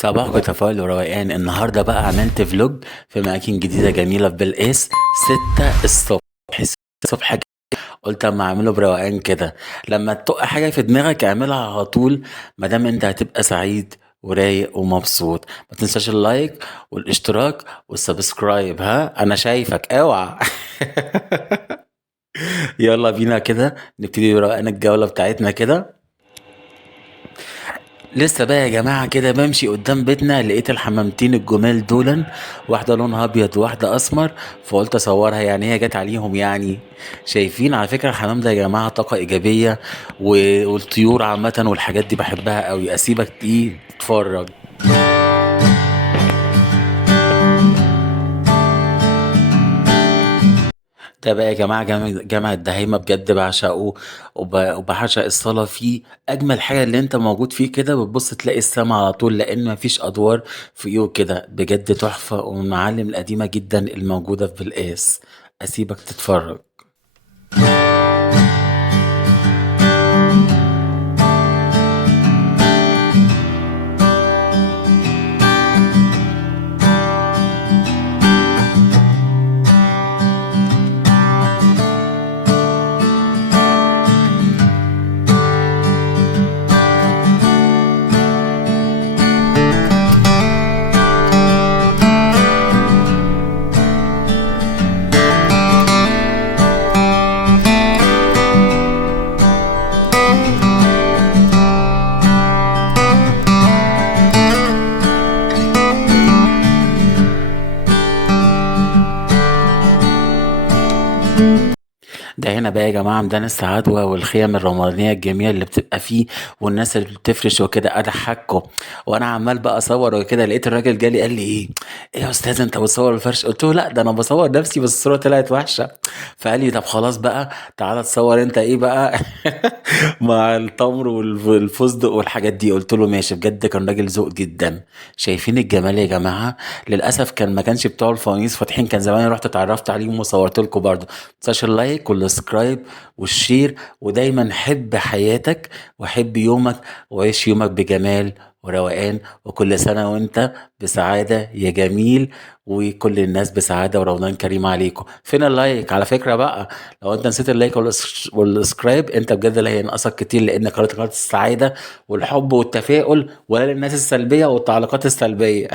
صباحكم تفاؤل وروقان. النهارده بقى عملت فلوج في اماكن جديده جميله في بلقيس 6 الصبح. 6 الصبح قلت اما اعمله بروقان كده. لما تطق حاجه في دماغك اعملها على طول، مادام انت هتبقى سعيد ورايق ومبسوط. ما تنساش اللايك والاشتراك والسبسكرايب، ها انا شايفك اوعى. يلا بينا كده نبتدي بروقان الجوله بتاعتنا كده. لسه بقى يا جماعة كده بمشي قدام بيتنا، لقيت الحمامتين الجمال دولا، واحدة لونها أبيض وواحدة أسمر، فقلت أصورها يعني هي جت عليهم يعني. شايفين على فكرة الحمام ده يا جماعة طاقة إيجابية، والطيور عامة والحاجات دي بحبها قوي. أسيبك تتفرج. ده بقى يا جماعة جامع الدهيمة بجد بعشقه. وبعشق الصلاة فيه. أجمل حاجة اللي أنت موجود فيه كده بتبص تلاقي السما على طول، لأن مفيش أدوار فوقيه كده. بجد تحفة ومن المعالم القديمة جدا الموجودة في بلقاس. أسيبك تتفرج. ده هنا بقى يا جماعة ميدان السعادة والخيم الرمضانية الجميلة اللي بتبقى فيه، والناس اللي بتفرش وكده. أضحكوا وأنا عمال بقى أصور وكده، لقيت الراجل جالي قال لي إيه يا أستاذ أنت بتصور الفرش؟ قلت له لا ده أنا بصور نفسي بس الصورة طلعت وحشة. فقال لي طب خلاص بقى تعالى تصور أنت إيه بقى. مع التمر والفستق والحاجات دي. قلت له ماشي. بجد كان راجل ذوق جدا. شايفين الجمال يا جماعة. للأسف كان ما كانش بتوع الفوانيس فاتحين، كان زمان رحت اتعرفت عليهم وصورت لكم برضه. تنساش اللايك والسبسكرايب والشير. ودايما حب حياتك وحب يومك، وعيش يومك بجمال وروقان. وكل سنة وانت بسعادة يا جميل، وكل الناس بسعادة ورمضان كريم عليكم. فين اللايك على فكرة بقى؟ لو انت نسيت اللايك والسبسكرايب انت بجد لا هينقصك كتير، لان قناة السعادة والحب والتفاؤل، ولا للناس السلبية والتعليقات السلبية.